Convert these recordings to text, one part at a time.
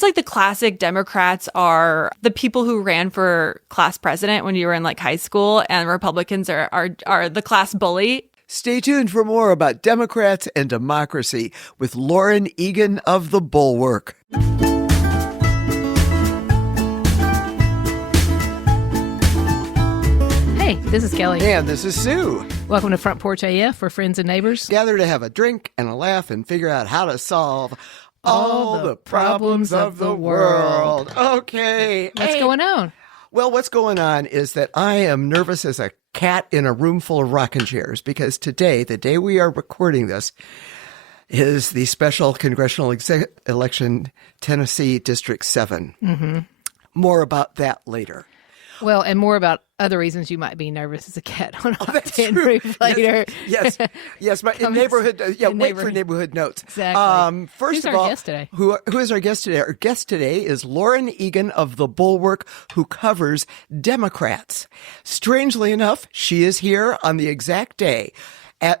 it's like the classic Democrats are the people who ran for class president when you were in like high school, and Republicans are the class bully. Stay tuned for more about Democrats and democracy with Lauren Egan of the Bulwark. Hey, this is Kelli. And this is Sue. Welcome to Front Porch AF for friends and neighbors. Gather to have a drink and a laugh and figure out how to solve all the problems of the world. Okay. What's going on? Well, what's going on is that I am nervous as a cat in a room full of rocking chairs because today, the day we are recording this, is the special congressional election, Tennessee District 7. Mm-hmm. More about that later. Well, and more about other reasons you might be nervous as a cat on Aftyn roof later. Yes. My neighborhood. Wait for neighborhood notes. Exactly. First Who's of our all, guest today? Who is our guest today? Our guest today is Lauren Egan of the Bulwark, who covers Democrats. Strangely enough, she is here on the exact day.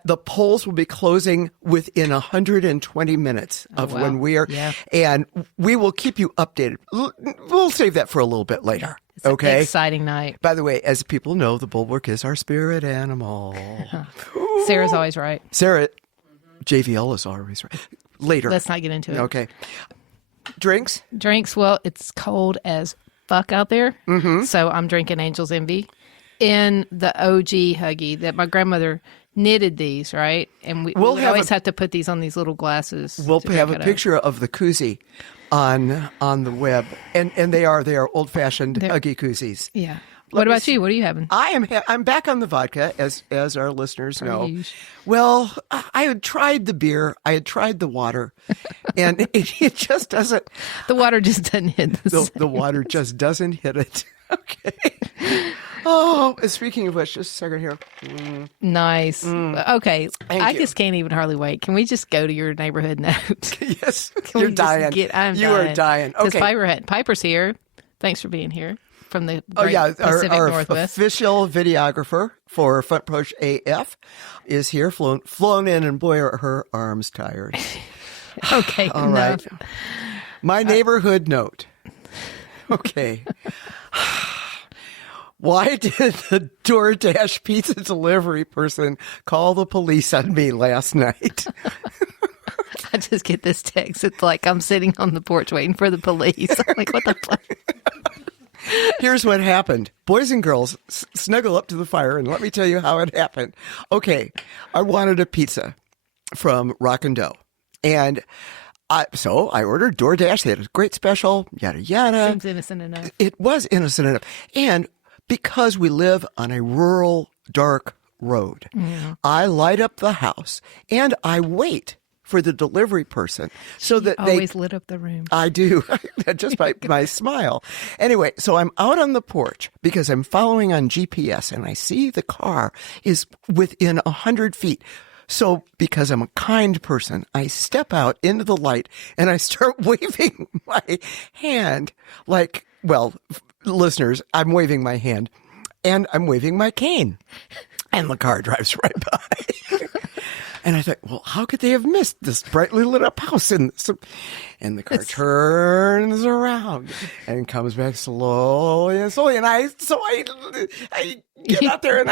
The polls will be closing within 120 minutes of when we are, and we will keep you updated. We'll save that for a little bit later. It's an okay. exciting night. By the way, as people know, the Bulwark is our spirit animal. Sarah's always right. Sarah, JVL is always right. Later. Let's not get into it. Okay. Drinks? Well, it's cold as fuck out there. Mm-hmm. So I'm drinking Angel's Envy in the OG Huggy that my grandmother knitted these, right? And we always have to put these on these little glasses. We'll have a picture of the koozie on the web, and they are old-fashioned Huggy koozies. Yeah. What about you? What are you having? I'm back on the vodka, as our listeners know. Well, I had tried the beer, I had tried the water, and it just doesn't. The water just doesn't hit the water just doesn't hit it. Okay. Oh, and speaking of which, just a second here. Nice. Okay. I just can't even hardly wait. Can we just go to your neighborhood note? Yes. You're dying. You are dying. Okay. Piper's here. Thanks for being here from the Pacific our Northwest. Official videographer for Front Porch AF is here, flown in, and boy, are her arms tired. Okay. All right. My neighborhood note. Okay. Why did the DoorDash pizza delivery person call the police on me last night? I just get this text. It's like I'm sitting on the porch waiting for the police. I'm like, what the fuck? Here's what happened. Boys and girls, snuggle up to the fire and let me tell you how it happened. Okay, I wanted a pizza from Rock and Dough. And so I ordered DoorDash. They had a great special, yada, yada. Seems innocent enough. It was innocent enough. And because we live on a rural, dark road, I light up the house and I wait for the delivery person so that they always lit up the room. I do, just by my smile. Anyway, so I'm out on the porch because I'm following on GPS and I see the car is within 100 feet. So because I'm a kind person, I step out into the light and I start waving my hand like, well, listeners, I'm waving my hand and I'm waving my cane. And the car drives right by. And I thought, well, how could they have missed this brightly lit up house? And the car turns around and comes back slowly and slowly. And I get out there and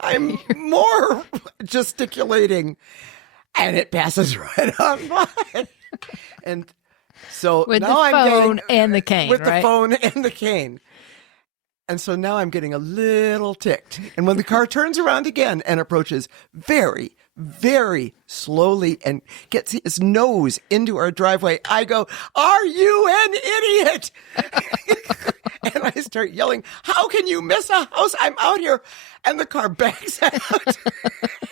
I'm more gesticulating. And it passes right on by. And so with now the phone and the cane, with the phone and the cane. And so now I'm getting a little ticked. And when the car turns around again and approaches very, very slowly and gets his nose into our driveway, I go, "Are you an idiot?" And I start yelling, "How can you miss a house? I'm out here." And the car backs out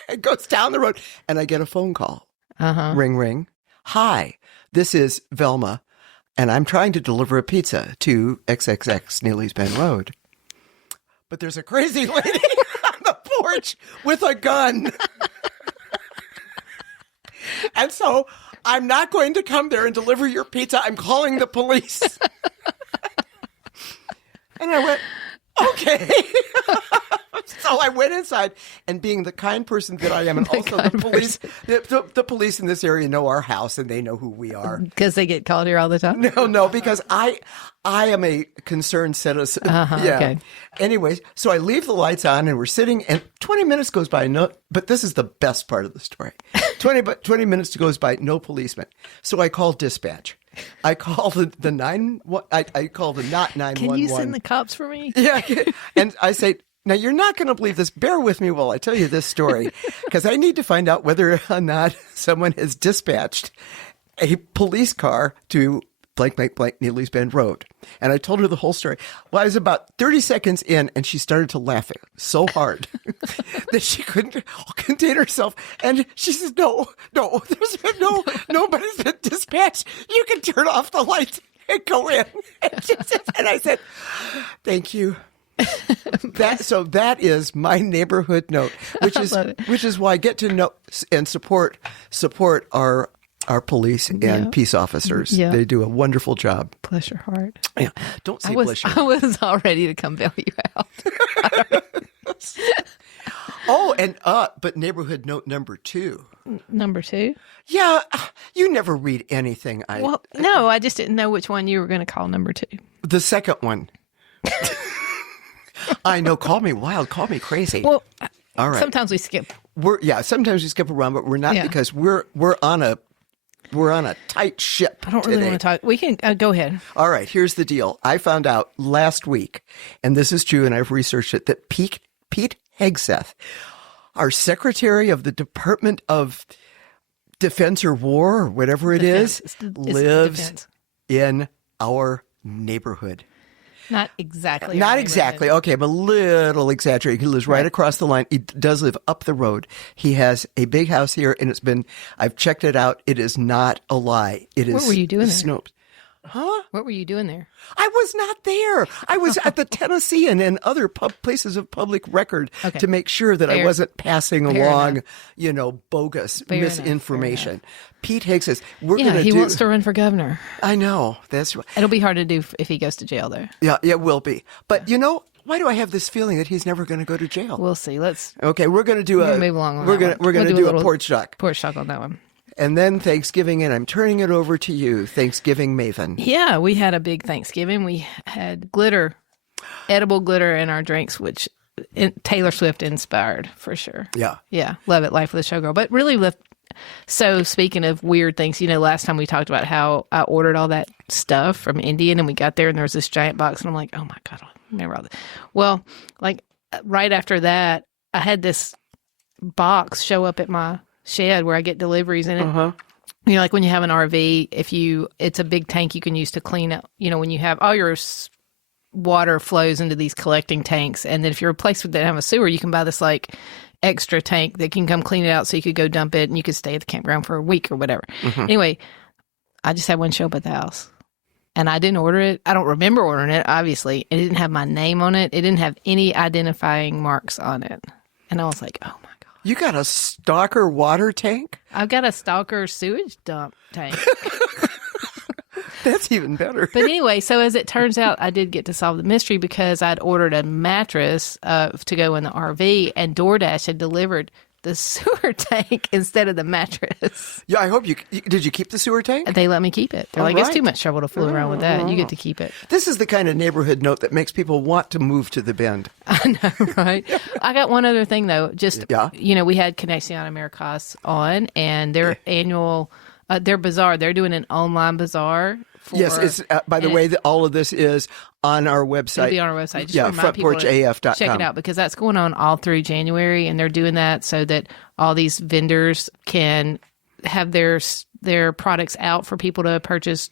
and goes down the road. And I get a phone call. Ring, ring. "Hi, this is Velma, and I'm trying to deliver a pizza to XXX Neely's Bend Road. But there's a crazy lady on the porch with a gun. And so I'm not going to come there and deliver your pizza. I'm calling the police." And I went, "Okay." So I went inside, and being the kind person that I am, and also the police in this area know our house, and they know who we are. Because they get called here all the time? No, because I am a concerned citizen. Okay. Anyways, so I leave the lights on, and we're sitting, and 20 minutes goes by. But this is the best part of the story. 20 minutes goes by, no policeman. So I call dispatch. I call the I call the not 911. Can you send the cops for me? Yeah. And I say, now you're not going to believe this. Bear with me while I tell you this story, because I need to find out whether or not someone has dispatched a police car to blank, blank, blank, Neely's Bend Road. And I told her the whole story. Well, I was about 30 seconds in, and she started to laugh so hard that she couldn't contain herself. And she says, no, nobody's been dispatched. You can turn off the lights and go in. And I said, thank you. That is my neighborhood note, which is why I get to know and support our police and peace officers. Yeah. They do a wonderful job. Bless your heart. Yeah. Don't say bless your heart. I was all ready to come bail you out. But neighborhood note number 2. Number 2? Yeah, you never read anything. No, I just didn't know which one you were going to call number 2. The second one. I know. Call me wild. Call me crazy. Well, all right. Sometimes we skip. Sometimes we skip around, but we're not because we're on a tight ship. I don't really want to talk. We can go ahead. All right. Here's the deal. I found out last week, and this is true, and I've researched it, that Pete Hegseth, our Secretary of the Department of Defense or War, or whatever it is, lives in our neighborhood. Not exactly. Not exactly. Okay, I'm a little exaggerating. He lives right across the line. He does live up the road. He has a big house here, and I've checked it out. It is not a lie. It is. What were you doing there? Snopes. Huh? What were you doing there? I was not there. I was at the Tennessean and other places of public record to make sure that I wasn't passing along, bogus misinformation. Pete Hegseth, he wants to run for governor. I know. That's right. It'll be hard to do if he goes to jail, though. Yeah, it will be. But why do I have this feeling that he's never going to go to jail? We'll see. Okay, we're going to do move along on we're going to do a porch talk. Porch talk on that one. And then Thanksgiving, and I'm turning it over to you, Thanksgiving Maven. Yeah, we had a big Thanksgiving. We had edible glitter in our drinks, which Taylor Swift inspired for sure. Yeah. Yeah, love it, Life of the Showgirl. But really, so speaking of weird things, last time we talked about how I ordered all that stuff from India, and we got there, and there was this giant box, and I'm like, oh my God, I remember all that. Well, right after that, I had this box show up at my shed where I get deliveries in it. Like when you have an RV, it's a big tank you can use to clean up, when you have all your water flows into these collecting tanks. And then if you're a place that have a sewer, you can buy this extra tank that can come clean it out so you could go dump it and you could stay at the campground for a week or whatever. Anyway, I just had one show up at the house and I didn't order it. I don't remember ordering it, obviously. It didn't have my name on it. It didn't have any identifying marks on it. And I was like, oh my God. You got a Stalker water tank? I've got a Stalker sewage dump tank. That's even better. But anyway, so as it turns out, I did get to solve the mystery because I'd ordered a mattress to go in the RV, and DoorDash had delivered the sewer tank instead of the mattress. Yeah, I hope did you keep the sewer tank? They let me keep it. They're it's too much trouble to fool around with that. You get to keep it. This is the kind of neighborhood note that makes people want to move to the Bend. I know, right? I got one other thing, though. Just, we had Conexion Americas on, and their annual, their bazaar, they're doing an online bazaar. Yes, it's by the way, all of this is on our website. It'll be on our website. Just frontporchaf.com. Check it out because that's going on all through January, and they're doing that so that all these vendors can have their products out for people to purchase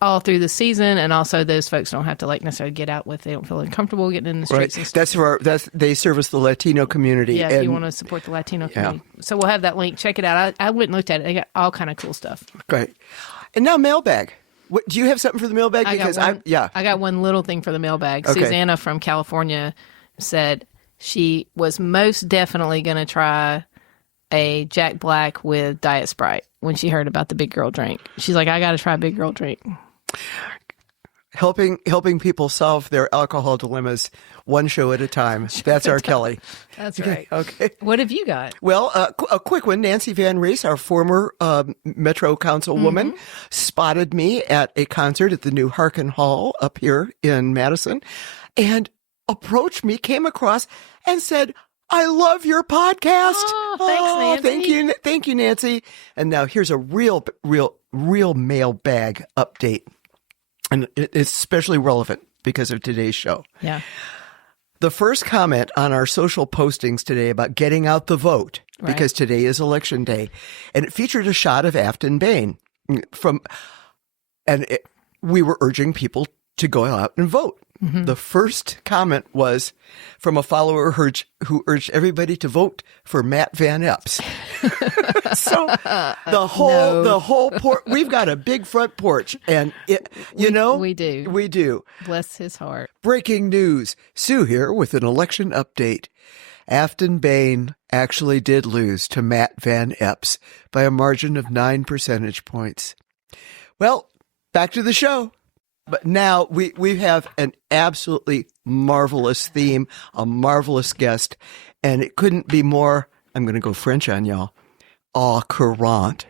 all through the season, and also those folks don't have to necessarily get out with. They don't feel uncomfortable getting in the streets. And stuff. They service the Latino community. Yeah, if you want to support the Latino community. So we'll have that link. Check it out. I went and looked at it. They got all kind of cool stuff. Great. And now mailbag. Do you have something for the mailbag? I got one little thing for the mailbag. Okay. Susanna from California said she was most definitely going to try a Jack Black with Diet Sprite when she heard about the big girl drink. She's like, I got to try a big girl drink. helping people solve their alcohol dilemmas one show at a time. That's our Kelly. That's right. Okay. What have you got? Well, a quick one. Nancy Van Rees, our former Metro Councilwoman, spotted me at a concert at the new Harkin Hall up here in Madison and approached me, came across and said, I love your podcast. Oh, thanks, Nancy. Thank you, Nancy. And now here's a real mailbag update. And it's especially relevant because of today's show. Yeah. The first comment on our social postings today about getting out the vote, because today is election day, and it featured a shot of Aftyn Behn we were urging people to go out and vote. The first comment was from a follower who urged everybody to vote for Matt Van Epps. So the whole porch, we've got a big front porch, and we do. Bless his heart. Breaking news: Sue here with an election update. Aftyn Behn actually did lose to Matt Van Epps by a margin of 9 percentage points. Well, back to the show. But now we have an absolutely marvelous theme, a marvelous guest, and it couldn't be more, I'm going to go French on y'all, au courant.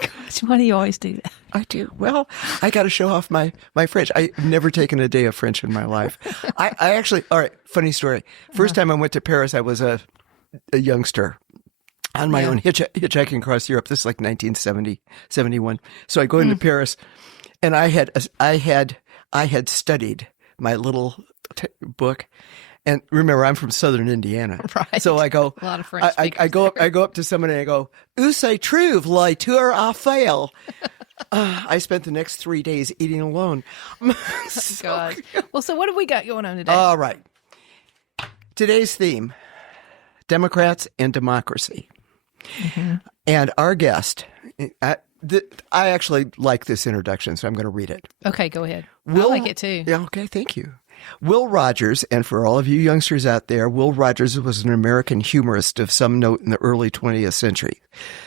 Gosh, why do you always do that? I do. Well, I got to show off my French. I've never taken a day of French in my life. I actually, all right, funny story. First time I went to Paris, I was a youngster on my own hitchhiking across Europe. This is like 1970, 71. So I go into Paris. And I had studied my little book, and remember, I'm from Southern Indiana, right? So I go. A lot of French. I go up to somebody and I go, "Où se trouve la Tour Eiffel?" I spent the next 3 days eating alone. God. Well, so what have we got going on today? All right. Today's theme: Democrats and democracy, and our guest. I actually like this introduction, so I'm going to read it. Okay, go ahead. I like it too. Yeah, okay, thank you. Will Rogers, and for all of you youngsters out there, Will Rogers was an American humorist of some note in the early 20th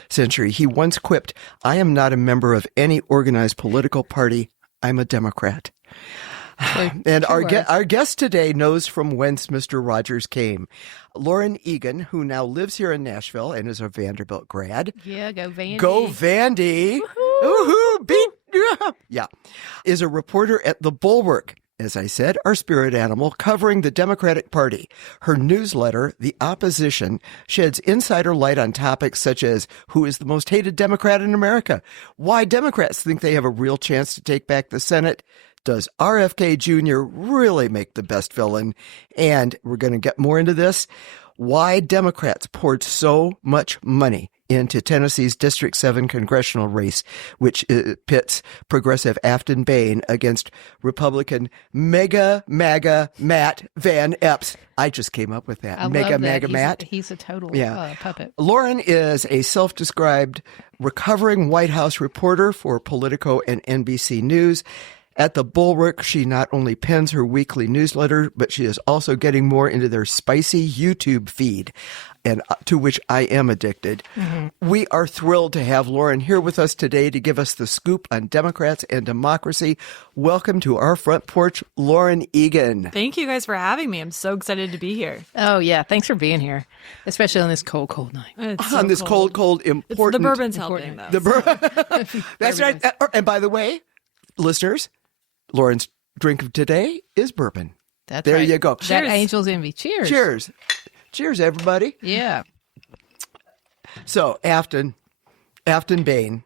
century. He once quipped, "I am not a member of any organized political party. I'm a Democrat." And our guest today knows from whence Mr. Rogers came. Lauren Egan, who now lives here in Nashville and is a Vanderbilt grad. Yeah, go Vandy. Go Vandy. Woohoo! Yeah. Is a reporter at the Bulwark, as I said, our spirit animal, covering the Democratic Party. Her newsletter, The Opposition, sheds insider light on topics such as who is the most hated Democrat in America, why Democrats think they have a real chance to take back the Senate, does RFK Jr. really make the best villain? And we're going to get more into this. Why Democrats poured so much money into Tennessee's District 7 congressional race, which pits progressive Aftyn Behn against Republican MAGA Matt Van Epps. I just came up with that. MAGA Matt. He's a total puppet. Lauren is a self-described recovering White House reporter for Politico and NBC News. At the Bulwark, she not only pens her weekly newsletter, but she is also getting more into their spicy YouTube feed, and to which I am addicted. We are thrilled to have Lauren here with us today to give us the scoop on Democrats and democracy. Welcome to our front porch, Lauren Egan. Thank you guys for having me. I'm so excited to be here. Oh, yeah. Thanks for being here, especially on this cold, cold night. It's on this cold, important... The bourbon's helping, though. That's right. And by the way, listeners, Lauren's drink of today is bourbon. That's there right. you go. That Angel's Envy. Cheers. Cheers. Cheers, everybody. Yeah. So, Aftyn Behn,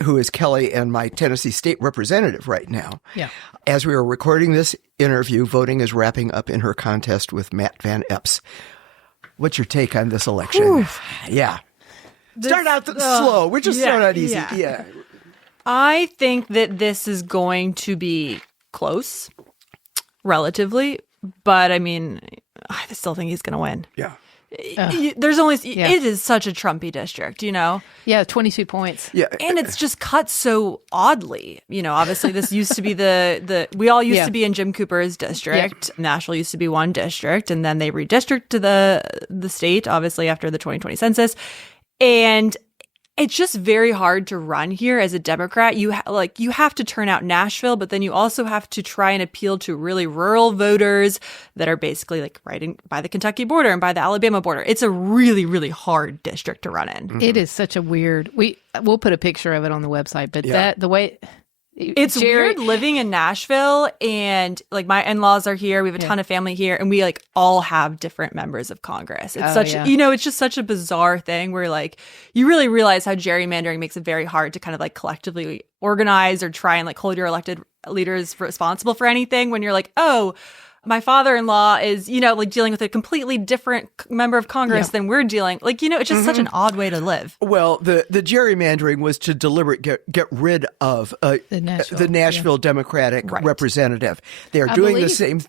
who is Kelly and my Tennessee state representative right now. Yeah. As we are recording this interview, voting is wrapping up in her contest with Matt Van Epps. What's your take on this election? Oof. Yeah. Start out slow. We're just starting out easy. Yeah. I think that this is going to be close, relatively, but I mean, I still think he's going to win. Yeah. There's only it is such a Trumpy district, you know. Yeah, 22 points. Yeah, and it's just cut so oddly. You know, obviously this used to be we all used to be in Jim Cooper's district. Yeah. Nashville used to be one district, and then they redistricted to the state, obviously after the 2020 census, and it's just very hard to run here as a Democrat. You have to turn out Nashville, but then you also have to try and appeal to really rural voters that are basically like by the Kentucky border and by the Alabama border. It's a really, really hard district to run in. It is such a weird. We'll put a picture of it on the website, but the way. It's weird living in Nashville, and like my in-laws are here. We have a ton of family here, and we like all have different members of Congress. It's it's just such a bizarre thing where like you really realize how gerrymandering makes it very hard to kind of like collectively organize or try and like hold your elected leaders responsible for anything when you're like, oh, my father-in-law is, like dealing with a completely different member of Congress than we're dealing. Like, it's just such an odd way to live. Well, the gerrymandering was to deliberately get rid of the Nashville Democratic representative. They are doing the same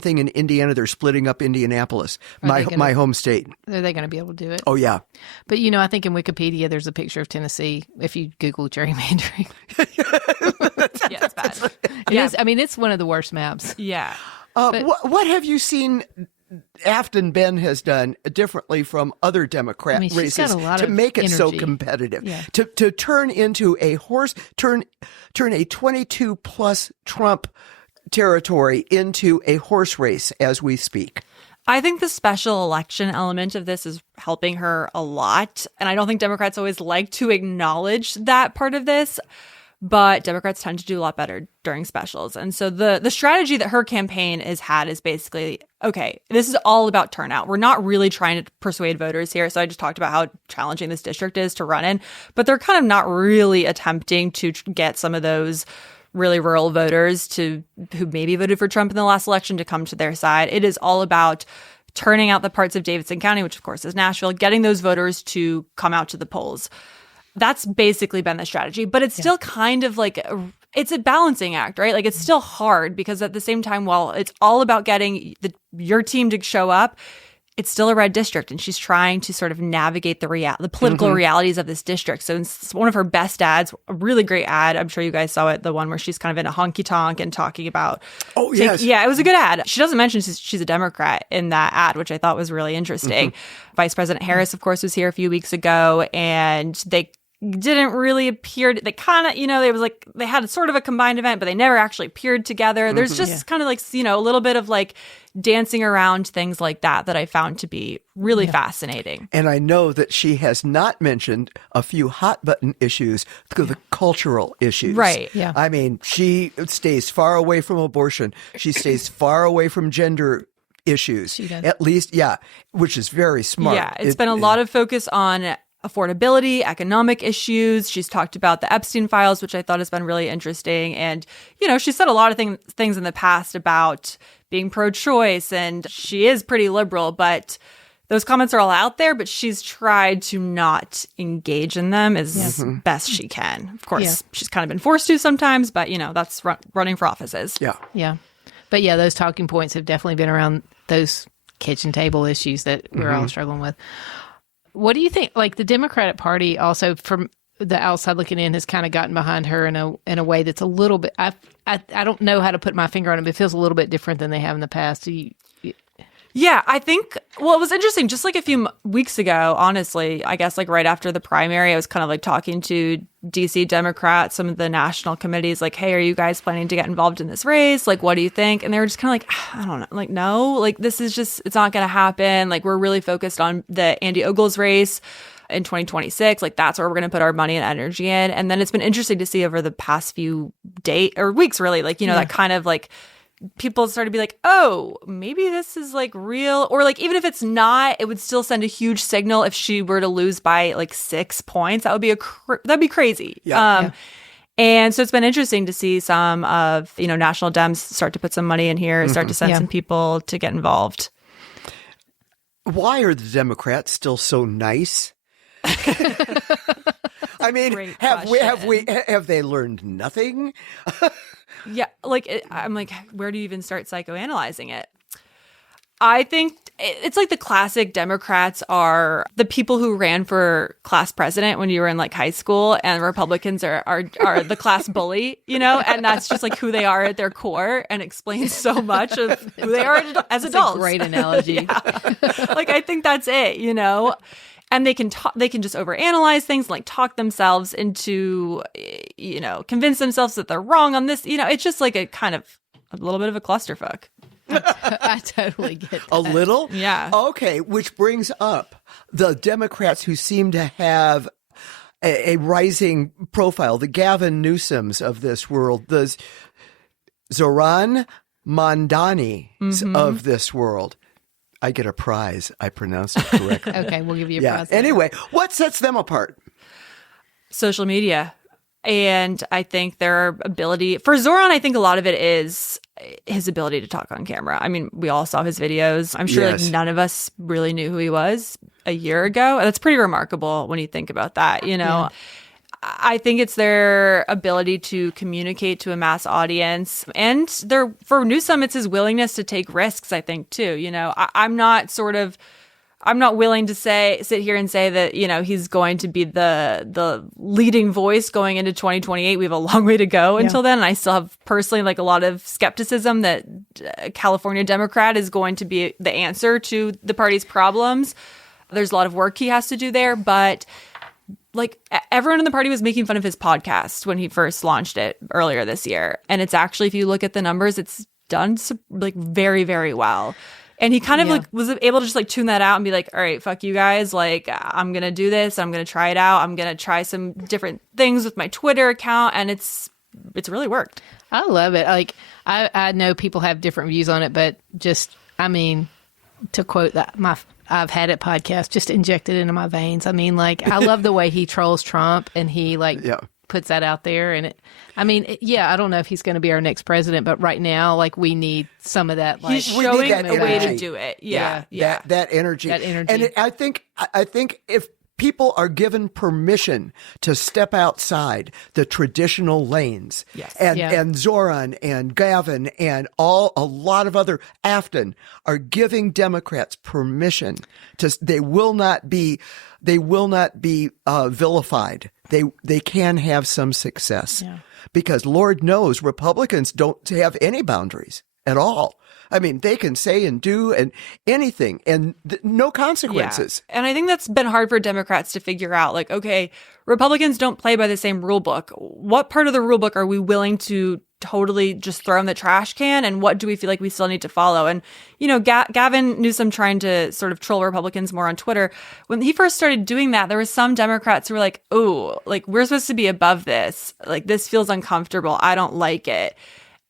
thing in Indiana. They're splitting up Indianapolis, my home state. Are they going to be able to do it? Oh, yeah. But, I think in Wikipedia, there's a picture of Tennessee if you Google gerrymandering. Yeah, it's bad. It is. I mean, it's one of the worst maps. Yeah. What have you seen Aftyn Behn has done differently from other Democrat races to make it so competitive? Yeah. To turn into a turn a 22 plus Trump territory into a horse race as we speak. I think the special election element of this is helping her a lot. And I don't think Democrats always like to acknowledge that part of this. But Democrats tend to do a lot better during specials. And so the strategy that her campaign has had is basically, okay, this is all about turnout. We're not really trying to persuade voters here. So I just talked about how challenging this district is to run in. But they're kind of not really attempting to get some of those really rural voters who maybe voted for Trump in the last election to come to their side. It is all about turning out the parts of Davidson County, which of course is Nashville, getting those voters to come out to the polls. That's basically been the strategy, but it's still kind of like it's a balancing act, right? Like it's still hard because at the same time, while it's all about getting your team to show up, it's still a red district, and she's trying to sort of navigate the political realities of this district. So it's one of her best ads, a really great ad. I'm sure you guys saw it, the one where she's kind of in a honky tonk and talking about. Oh yes, it was a good ad. She doesn't mention she's a Democrat in that ad, which I thought was really interesting. Vice President Harris, of course, was here a few weeks ago, and they didn't really appear. They kind of, it was like they had sort of a combined event, but they never actually appeared together. There's just kind of like, a little bit of like dancing around things like that I found to be really fascinating. And I know that she has not mentioned a few hot button issues, the cultural issues. Right. Yeah. I mean, she stays far away from abortion. She stays far away from gender issues. She does. At least, which is very smart. Yeah. It's been a lot of focus on affordability, economic issues. She's talked about the Epstein files, which I thought has been really interesting. And, she said a lot of things in the past about being pro-choice, and she is pretty liberal, but those comments are all out there, but she's tried to not engage in them as best she can. Of course, she's kind of been forced to sometimes, but, that's running for offices. Yeah. Yeah. But those talking points have definitely been around those kitchen table issues that we're all struggling with. What do you think? Like the Democratic Party, also from the outside looking in, has kind of gotten behind her in a way that's a little bit. I don't know how to put my finger on it, but it feels a little bit different than they have in the past. Yeah, I think, it was interesting. Just like a few weeks ago, honestly, I guess like right after the primary, I was kind of like talking to DC Democrats, some of the national committees, like, hey, are you guys planning to get involved in this race? Like, what do you think? And they were just kind of like, I don't know, like, no, like this is just, it's not going to happen. Like, we're really focused on the Andy Ogles race in 2026. Like, that's where we're going to put our money and energy in. And then it's been interesting to see over the past few weeks, really, like, that kind of like, people started to be like, oh, maybe this is like real, or like even if it's not, it would still send a huge signal if she were to lose by like 6 points. That would be that'd be crazy. And so it's been interesting to see some of national Dems start to put some money in here, start to send some people to get involved. Why are the Democrats still so nice? I mean, have they learned nothing? Yeah, I'm like, where do you even start psychoanalyzing it? I think it's like the classic Democrats are the people who ran for class president when you were in like high school, and Republicans are the class bully, and that's just like who they are at their core, and explains so much of who they are as adults. A great analogy. Like, I think that's it, and they can just overanalyze things, like talk themselves into, convince themselves that they're wrong on this. It's just like a kind of a little bit of a clusterfuck. I totally get that. A little? Yeah. Okay, which brings up the Democrats who seem to have a rising profile, the Gavin Newsoms of this world, the Zoran Mandanis of this world. I get a prize. I pronounced it correctly. Okay, we'll give you a prize. Anyway, what sets them apart? Social media. And I think their ability for Zoran, I think a lot of it is his ability to talk on camera. I mean, we all saw his videos. I'm sure like none of us really knew who he was a year ago. That's pretty remarkable when you think about that, Yeah. I think it's their ability to communicate to a mass audience, and for Newsom, it's his willingness to take risks, I think, too. I'm not willing to sit here and say that, he's going to be the leading voice going into 2028. We have a long way to go until then. And I still have personally like a lot of skepticism that California Democrat is going to be the answer to the party's problems. There's a lot of work he has to do there, but like everyone in the party was making fun of his podcast when he first launched it earlier this year. And it's actually, if you look at the numbers, it's done like very, very well. And he kind of like was able to just like tune that out and be like, all right, fuck you guys. Like, I'm going to do this. I'm going to try it out. I'm going to try some different things with my Twitter account. And it's really worked. I love it. Like, I know people have different views on it, but just, I mean, to quote that, I've had it podcast, just injected into my veins. I mean, like, I love the way he trolls Trump and he puts that out there. And I don't know if he's going to be our next president, but right now, like, we need some of that. Like, he's showing a way to do it. Yeah. That energy. And I think if people are given permission to step outside the traditional lanes, and Zoran and Gavin and a lot of other Aftyn are giving Democrats permission they will not be vilified. They can have some success because Lord knows Republicans don't have any boundaries at all. I mean, they can say and do and anything and no consequences. Yeah. And I think that's been hard for Democrats to figure out. Like, okay, Republicans don't play by the same rule book. What part of the rule book are we willing to totally just throw in the trash can? And what do we feel like we still need to follow? And, Gavin Newsom trying to sort of troll Republicans more on Twitter. When he first started doing that, there were some Democrats who were like, oh, like, we're supposed to be above this. Like, this feels uncomfortable. I don't like it.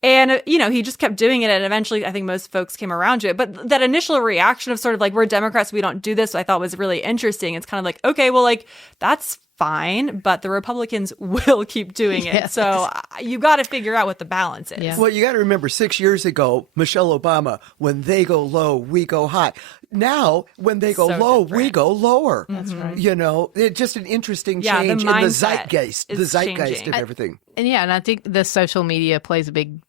And, he just kept doing it. And eventually, I think most folks came around to it. But that initial reaction of sort of like, we're Democrats, we don't do this, I thought was really interesting. It's kind of like, okay, well, like, that's fine. But the Republicans will keep doing it. Yes. So you got to figure out what the balance is. Yeah. Well, you got to remember 6 years ago, Michelle Obama, when they go low, we go high. Now, when they go low, we go lower. That's right. It's just an interesting change in the zeitgeist, of everything. And I think the social media plays a big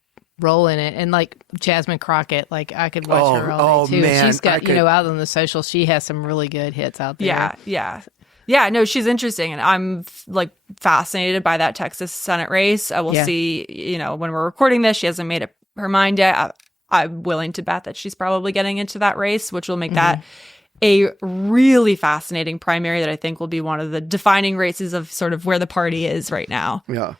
role in it. And like Jasmine Crockett, like I could watch her all day too. Man, she's got, out on the social, she has some really good hits out there. Yeah, no, she's interesting. And I'm like fascinated by that Texas Senate race. I will see, when we're recording this, she hasn't made up her mind yet. I'm willing to bet that she's probably getting into that race, which will make that a really fascinating primary that I think will be one of the defining races of sort of where the party is right now. Yeah.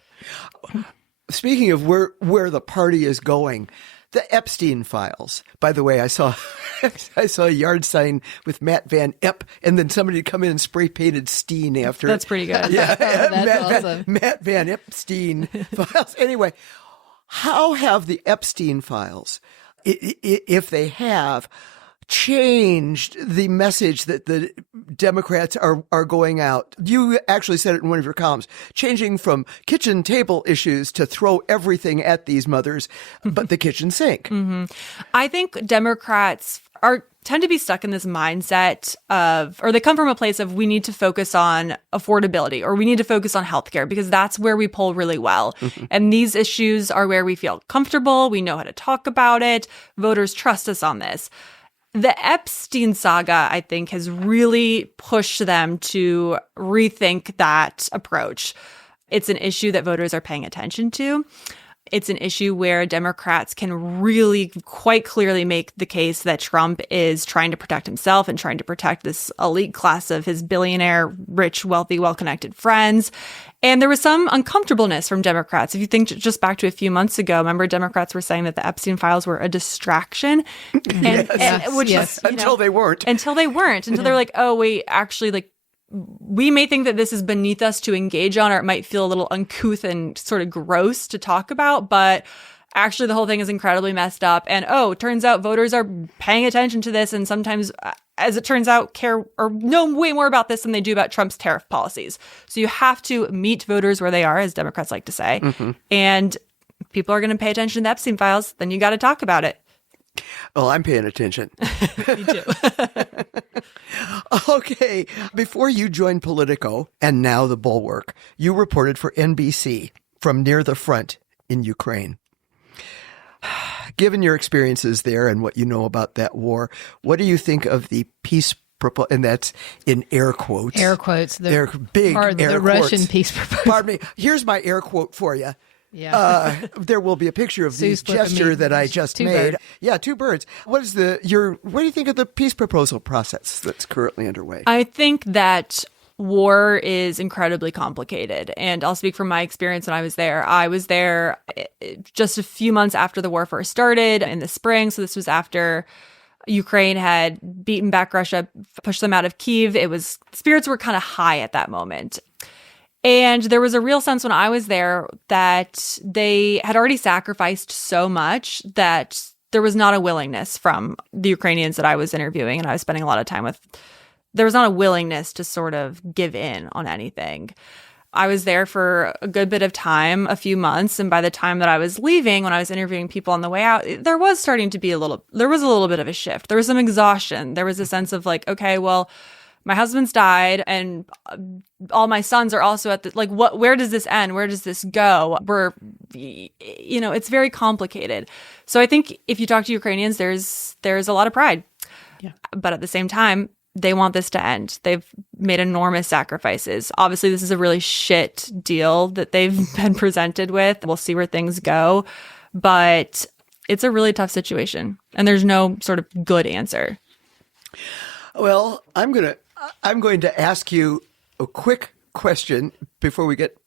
Speaking of where the party is going, the Epstein files. By the way, I saw a yard sign with Matt Van Epp, and then somebody come in and spray painted Steen after. That's pretty good. Yeah, That's awesome. Matt Van Epstein files. Anyway, how have the Epstein files, if they have, changed the message that the Democrats are going out? You actually said it in one of your columns, changing from kitchen table issues to throw everything at these mothers, but the kitchen sink. Mm-hmm. I think Democrats tend to be stuck in this mindset or they come from a place of we need to focus on affordability or we need to focus on healthcare because that's where we poll really well. Mm-hmm. And these issues are where we feel comfortable. We know how to talk about it. Voters trust us on this. The Epstein saga, I think, has really pushed them to rethink that approach. It's an issue that voters are paying attention to. It's an issue where Democrats can really quite clearly make the case that Trump is trying to protect himself and trying to protect this elite class of his billionaire, rich, wealthy, well-connected friends. And there was some uncomfortableness from Democrats. If you think just back to a few months ago, remember Democrats were saying that the Epstein files were a distraction. Until they weren't. Until they're like, oh, wait, actually, like, we may think that this is beneath us to engage on, or it might feel a little uncouth and sort of gross to talk about, but actually the whole thing is incredibly messed up. And turns out voters are paying attention to this, and sometimes, as it turns out, care or know way more about this than they do about Trump's tariff policies. So you have to meet voters where they are, as Democrats like to say. And people are going to pay attention to the Epstein files, then you got to talk about it. Well, I'm paying attention. Me too. Okay. Before you joined Politico and now the Bulwark, you reported for NBC from near the front in Ukraine. Given your experiences there and what you know about that war, what do you think of the peace proposal? And that's in air quotes. Air quotes. They're big air the quotes. Russian peace proposal. Pardon me. Here's my air quote for you. Yeah. There will be a picture of the Sue's gesture that I just made. birds. Yeah, two birds. What do you think of the peace proposal process that's currently underway? I think that war is incredibly complicated. And I'll speak from my experience when I was there. I was there just a few months after the war first started in the spring. So this was after Ukraine had beaten back Russia, pushed them out of Kyiv. Spirits were kind of high at that moment. And there was a real sense when I was there that they had already sacrificed so much that there was not a willingness from the Ukrainians that I was interviewing and I was spending a lot of time with. There was not a willingness to sort of give in on anything. I was there for a good bit of time, a few months. And by the time that I was leaving, when I was interviewing people on the way out, there was starting to be a little bit of a shift. There was some exhaustion. There was a sense of like, okay, well, my husband's died and all my sons are also at the, like, where does this end? Where does this go? It's very complicated. So I think if you talk to Ukrainians, there's a lot of pride. Yeah. But at the same time, they want this to end. They've made enormous sacrifices. Obviously, this is a really shit deal that they've been presented with. We'll see where things go. But it's a really tough situation. And there's no sort of good answer. Well, I'm going to ask you a quick question before we get.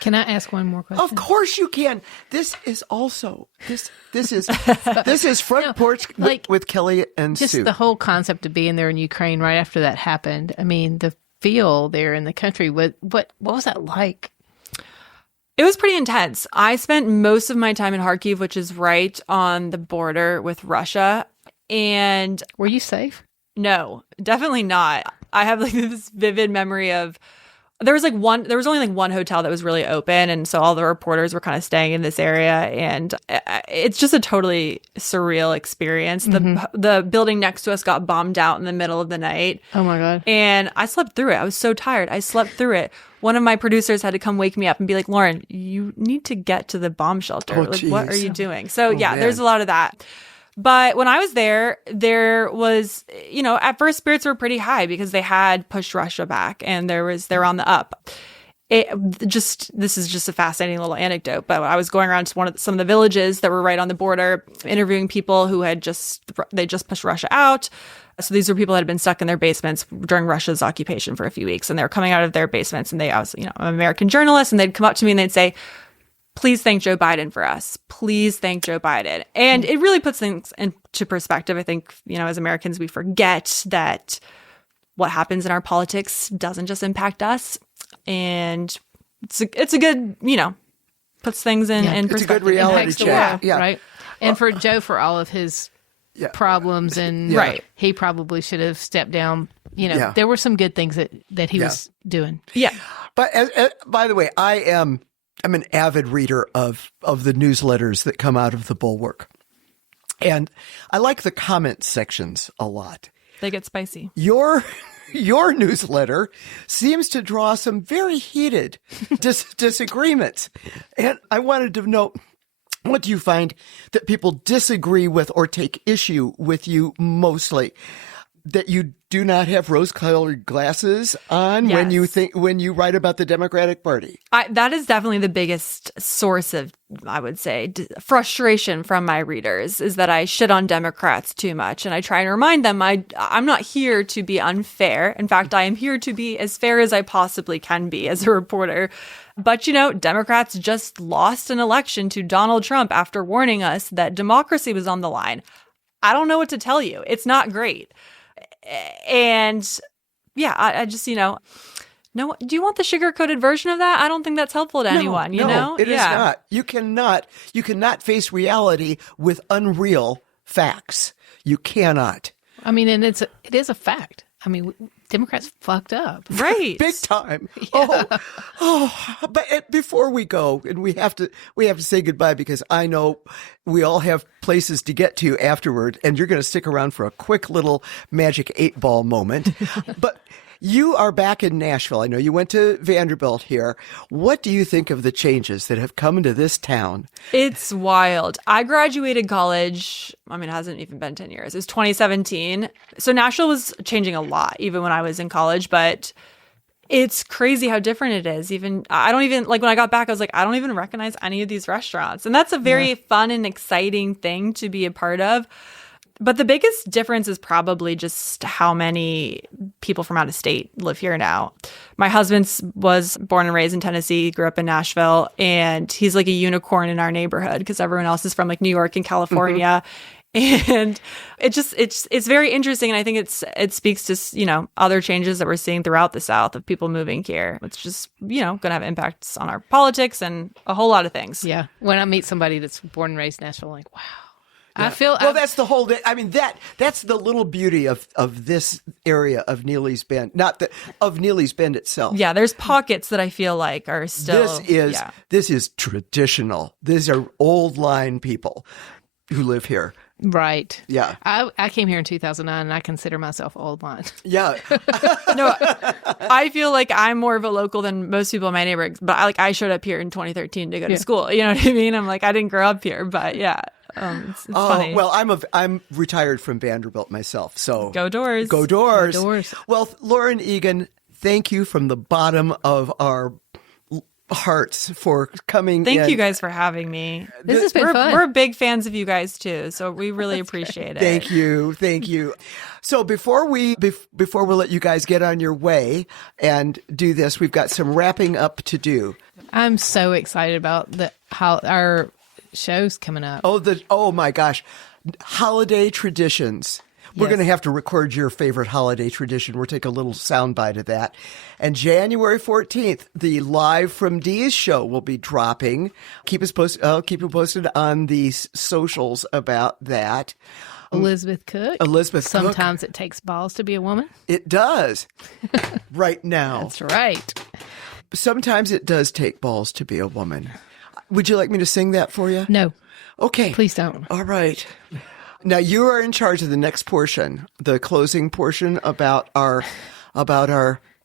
Can I ask one more question? Of course you can. This is Front Porch with Kelli and Sue. Just the whole concept of being there in Ukraine right after that happened. I mean, the feel there in the country. What was that like? It was pretty intense. I spent most of my time in Kharkiv, which is right on the border with Russia. And were you safe? No, definitely not. I have like this vivid memory of there was only like one hotel that was really open. And so all the reporters were kind of staying in this area. And it's just a totally surreal experience. Mm-hmm. The building next to us got bombed out in the middle of the night. Oh my God. And I slept through it. I was so tired. I slept through it. One of my producers had to come wake me up and be like, Lauren, you need to get to the bomb shelter. Oh, like, geez. What are you doing? So man. There's a lot of that. But when I was there was, at first spirits were pretty high because they had pushed Russia back and they're on the up. This is just a fascinating little anecdote. But I was going around to some of the villages that were right on the border, interviewing people who had just pushed Russia out. So these were people that had been stuck in their basements during Russia's occupation for a few weeks, and they were coming out of their basements. And I'm an American journalist, and they'd come up to me and they'd say, please thank Joe Biden for us. Please thank Joe Biden. And it really puts things into perspective. I think, as Americans, we forget that what happens in our politics doesn't just impact us. And it's a good, puts things in perspective. It's a good reality check. Yeah. Right. And for Joe, for all of his problems, and he probably should have stepped down. There were some good things that he was doing. Yeah. But by the way, I'm an avid reader of the newsletters that come out of the Bulwark. And I like the comment sections a lot. They get spicy. Your newsletter seems to draw some very heated disagreements. And I wanted to know, what do you find that people disagree with or take issue with you mostly? That you do not have rose-colored glasses on when you write about the Democratic Party. That is definitely the biggest source of, I would say, frustration from my readers, is that I shit on Democrats too much. And I try and remind them I'm not here to be unfair. In fact, I am here to be as fair as I possibly can be as a reporter. But, Democrats just lost an election to Donald Trump after warning us that democracy was on the line. I don't know what to tell you. It's not great. And yeah, I just, no, do you want the sugar-coated version of that? I don't think that's helpful to anyone, No, it is not. You cannot face reality with unreal facts. You cannot. I mean, and it is a fact. I mean, Democrats fucked up. Right. Big time. Yeah. But before we go, and we have to say goodbye, because I know we all have places to get to afterward, and you're going to stick around for a quick little magic 8-ball moment. But you are back in Nashville. I know you went to Vanderbilt here. What do you think of the changes that have come into this town? It's wild. I graduated college, it hasn't even been 10 years. It was 2017. So Nashville was changing a lot, even when I was in college, but it's crazy how different it is. When I got back, I was like, I don't even recognize any of these restaurants. And that's a very fun and exciting thing to be a part of. But the biggest difference is probably just how many people from out of state live here now. My husband was born and raised in Tennessee, grew up in Nashville, and he's like a unicorn in our neighborhood because everyone else is from like New York and California. Mm-hmm. And it's very interesting. And I think it speaks to, other changes that we're seeing throughout the South of people moving here. It's just, going to have impacts on our politics and a whole lot of things. Yeah. When I meet somebody that's born and raised in Nashville, I'm like, wow. Yeah. That's the whole. That's the little beauty of this area of Neely's Bend, of Neely's Bend itself. Yeah, there's pockets that I feel like are still. This is traditional. These are old line people who live here. Right. Yeah. I came here in 2009, and I consider myself old line. Yeah. No, I feel like I'm more of a local than most people in my neighborhood. But I showed up here in 2013 to go to school. You know what I mean? I'm like, I didn't grow up here, but yeah. It's funny. Well, I'm retired from Vanderbilt myself, so go Doors. Go Doors. Go Doors. Well, Lauren Egan, thank you from the bottom of our hearts for coming. Thank you guys for having me. This has been fun. We're big fans of you guys too, so we really appreciate it. Thank you. So before we let you guys get on your way and do this, we've got some wrapping up to do. I'm so excited about how our show's coming up. Oh my gosh. Holiday traditions. We're going to have to record your favorite holiday tradition. We'll take a little soundbite of that. And January 14th, the Live from Dee's show will be dropping. Keep us posted. I'll keep you posted on the socials about that. Elizabeth Cook. Sometimes it takes balls to be a woman. It does. Right now. That's right. Sometimes it does take balls to be a woman. Would you like me to sing that for you? No. Okay. Please don't. All right. Now you are in charge of the next portion, the closing portion about our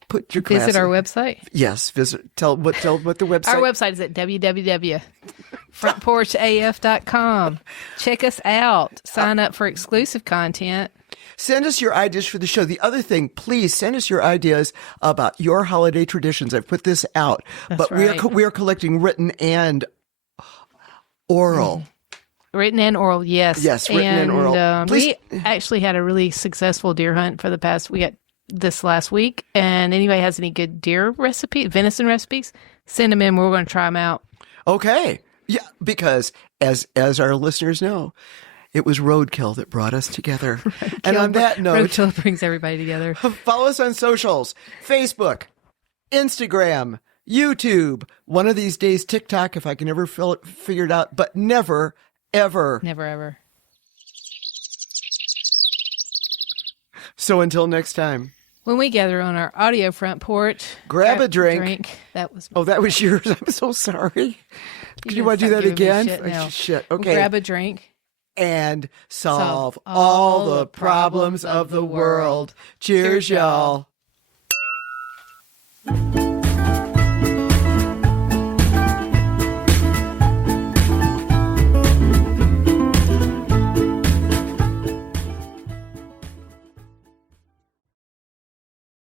put your class. Visit our website. Yes, visit. Tell what the website. Our website is at www.frontporchaf.com. Check us out. Sign up for exclusive content. Send us your ideas for the show. The other thing, please send us your ideas about your holiday traditions. I've put this out, but right. we are collecting written and oral. Written and oral, yes. Yes, written and oral. We actually had a really successful deer hunt for we got this last week. And anybody has any good venison recipes, send them in. We're going to try them out. Okay. Yeah, because as our listeners know, it was roadkill that brought us together. And on that note, roadkill brings everybody together. Follow us on socials, Facebook, Instagram, YouTube, one of these days TikTok, if I can ever figure it out, but never, ever. Never, ever. So until next time. When we gather on our audio front porch, grab a drink. That was that was yours. I'm so sorry. Do you want to do that again? Shit. Okay. Grab a drink. And solve all the problems of the world. Cheers, y'all.